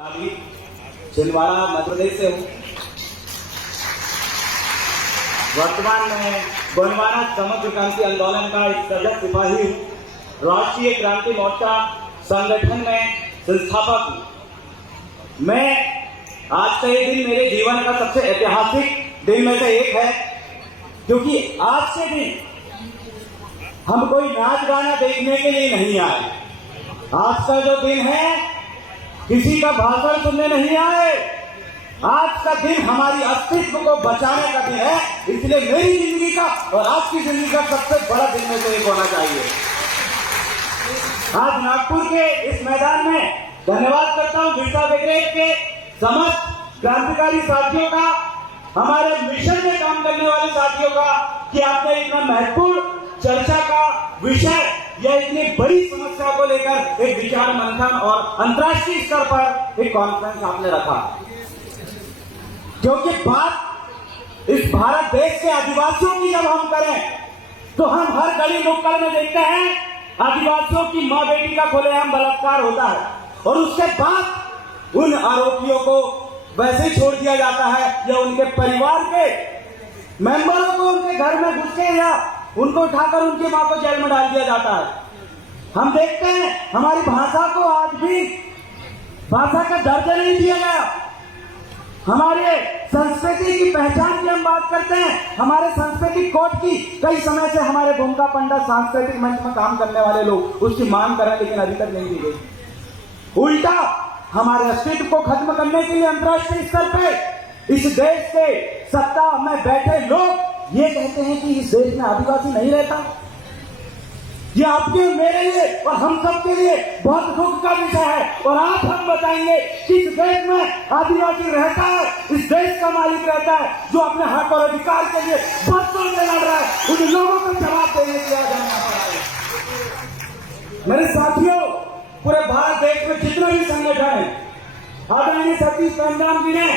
अभी छिंदवाड़ा मध्य प्रदेश से हूँ। वर्तमान में गोंडवाना समग्र क्रांति आंदोलन का एक सजग सिपाही हूँ। राष्ट्रीय क्रांति मोर्चा संगठन में संस्थापक हूँ। मैं आज का ये दिन मेरे जीवन का सबसे ऐतिहासिक दिन में से एक है, क्योंकि आज के दिन हम कोई नाच गाना देखने के लिए नहीं आए। आज का जो दिन है किसी का भाषण सुनने नहीं आए। आज का दिन हमारी अस्तित्व को बचाने का दिन है, इसलिए मेरी जिंदगी का और आपकी जिंदगी का सबसे बड़ा दिन में से एक होना चाहिए। आज नागपुर के इस मैदान में धन्यवाद करता हूं बिरसा ब्रिगेड के समस्त क्रांतिकारी साथियों का, हमारे मिशन में काम करने वाले साथियों का, कि आपने इतना महत्वपूर्ण चर्चा का विषय या इतनी बड़ी समस्या को लेकर एक विचार मंथन और अंतर्राष्ट्रीय स्तर पर एक कॉन्फ्रेंस आपने रखा। क्योंकि बात इस भारत देश के आदिवासियों की जब हम करें तो हम हर गली नुक्कड़ में देखते हैं आदिवासियों की मां बेटी का खुलेआम बलात्कार होता है, और उसके बाद उन आरोपियों को वैसे ही छोड़ दिया जाता है या उनके परिवार के मेंबरों को उनके घर में घुस के या उनको उठाकर उनकी मां को जेल में डाल दिया जाता है। हम देखते हैं हमारी भाषा को आज भी भाषा का दर्जा नहीं दिया गया। हमारे संस्कृति की पहचान की हम बात करते हैं, हमारे संस्कृति कोड की कई समय से हमारे भूमिका पंडित सांस्कृतिक मंच में काम करने वाले लोग उसकी मांग कर रहे हैं, लेकिन अभी तक नहीं दी गई। उल्टा हमारे अस्तित्व को खत्म करने के लिए अंतर्राष्ट्रीय स्तर पे इस देश के सत्ता में बैठे लोग ये कहते हैं कि इस देश में आदिवासी नहीं रहता। ये आपके मेरे लिए और हम सब के लिए बहुत दुख का विषय है, और आज हम बताएंगे कि इस देश में आदिवासी रहता है, इस देश का मालिक रहता है, जो अपने हक और अधिकार के लिए बरसों से लड़ रहा है। उन लोगों को जवाब देने के लिए जाना पड़ा है। मेरे साथियों, पूरे भारत देश में जितने भी संगठन है, आदरणीय सतीश पंजाब जी ने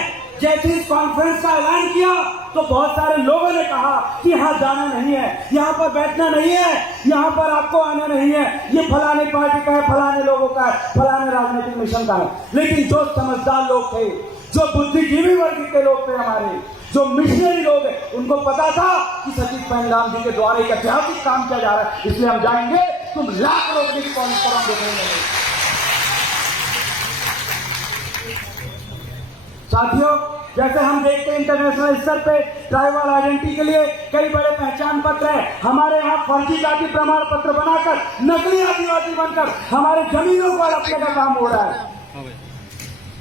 जैसे इस कॉन्फ्रेंस का ऐलान किया तो बहुत सारे लोगों ने कहा कि यहाँ जाना नहीं है, यहाँ पर बैठना नहीं है, यहाँ पर आपको आना नहीं है, ये फलाने पार्टी का है, फलाने लोगों का है, फलाने राजनीतिक मिशन का है। लेकिन जो समझदार लोग थे, जो बुद्धिजीवी वर्ग के लोग थे, हमारे जो मिशनरी लोग हैं, उनको पता था कि सतीश पंजाब जी के द्वारा एक ऐतिहासिक काम किया जा रहा है, इसलिए हम जाएंगे। तुम लाख लोग की कॉन्फ्रेंस देखेंगे। साथियों, जैसे हम देखते हैं इंटरनेशनल स्तर पे ट्राइबल आइडेंटिटी के लिए कई बड़े पहचान पत्र है। हमारे यहाँ फर्जी जाति प्रमाण पत्र बनाकर नकली आदिवासी बनकर हमारे जमीनों को हड़पने का काम हो रहा है,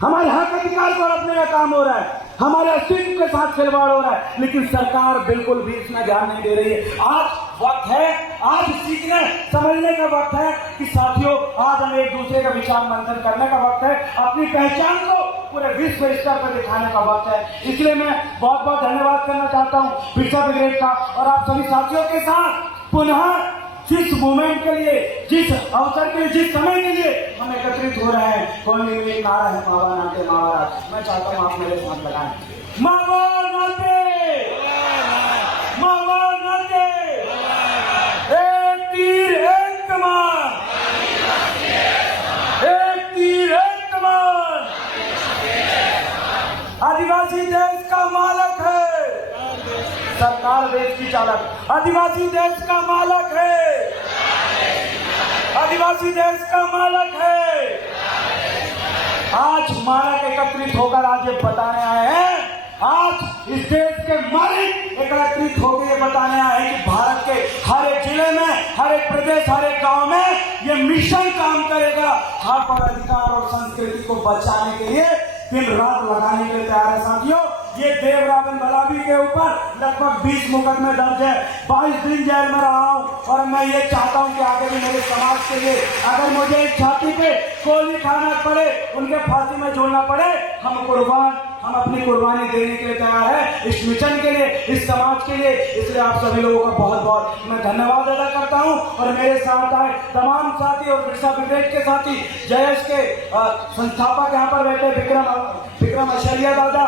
हमारे हक अधिकार को हड़पने का काम हो रहा है, हमारे अस्तित्व के साथ खिलवाड़ हो रहा है, लेकिन सरकार बिल्कुल भी इसमें ध्यान नहीं दे रही है। आज वक्त है, आज सीखने समझने का वक्त है कि साथियों, आज हमें एक दूसरे का विचार मंथन करने का वक्त है, अपनी पहचान को पूरे विश्व स्तर पर दिखाने का वक्त है। इसलिए मैं बहुत बहुत धन्यवाद करना चाहता हूँ बिरसा ब्रिगेड का और आप सभी साथियों के साथ पुनः जिस मूवमेंट के लिए, जिस अवसर के लिए, जिस समय के लिए हम एकत्रित हो रहे हैं। कौन नहीं नारा है मावा नाते मावाराज, मैं चाहता हूँ आप मेरे साथ लगाएं। मावा नाते, मावा नाते, एक तीर एक कमान, एक तीर एक कमान। आदिवासी देश का मालक है, सरकार देश की चालक। आदिवासी देश का मालक है, आदिवासी देश का मालक है। आज मालक एकत्रित होकर आज ये बताने आए हैं, आज इस देश के मालिक एकत्रित होकर ये बताने आए हैं कि भारत के हर एक जिले में, हर एक प्रदेश, हर एक गांव में ये मिशन काम करेगा। हक और अधिकार और संस्कृति को बचाने के लिए दिन रात लगाने के लिए तैयार है। साथियों, ये देवरावन बलाबी के ऊपर लगभग 20 मुकदमे दर्ज है, 22 दिन जेल में रहा हूँ, और मैं ये चाहता हूँ कि आगे भी मेरे समाज के लिए अगर मुझे एक छाती पे गोली खाना पड़े, उनके फांसी में झूलना पड़े, हम अपनी कुर्बानी देने के लिए तैयार है, इस मिशन के लिए, इस समाज के लिए। इसलिए आप सभी लोगों का बहुत बहुत मैं धन्यवाद अदा करता हूँ। और मेरे साथ आए तमाम साथी और बिरसा ब्रिगेड के साथी, जयेश के संस्थापक यहाँ पर बैठे विक्रम आचार्य दादा,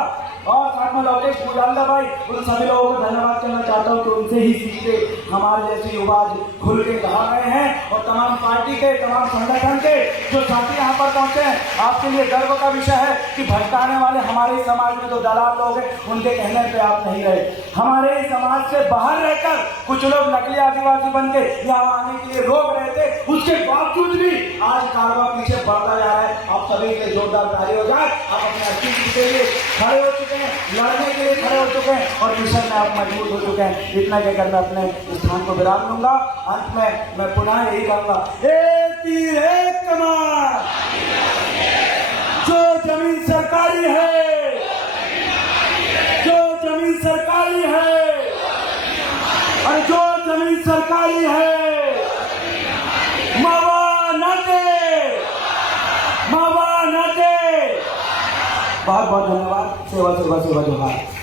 और साथ में लोकेश मुजालदा भाई, उन सभी लोगों को धन्यवाद कहना चाहता हूँ कि उनसे ही सीखते हमारे जैसे युवा खुल के कहा गए हैं। और तमाम पार्टी के, तमाम संगठन के जो साथी यहाँ पर पहुंचे हैं, आपके लिए गर्व का विषय है कि भटकाने वाले हमारे समाज में जो दलाल लोग हैं, उनके कहने पे आप नहीं रहे। हमारे समाज से बाहर रहकर कुछ लोग नकली आदिवासी बन के यहाँ आने के लिए रोक रहे थे, उसके बावजूद भी आज कारवां पीछे बढ़ता जा रहा है। आप सभी के जोरदार ताली हो जाए। आप अपने अस्तित्व के लिए खड़े हो चुके हैं, लड़ने के लिए खड़े हो चुके हैं और मिशन में आप मजबूत हो चुके हैं। इतना कहकर मैं अपने स्थान को विराम दूंगा। अंत में मैं पुनः यही कहूंगा, एक तीर एक कमान, जो जमीन सरकारी है, जो जमीन सरकारी है, और जो जमीन सरकारी है, मावा न दे, मावा न दे। बहुत बहुत धन्यवाद। सेवा सेवा सेवा जोहार।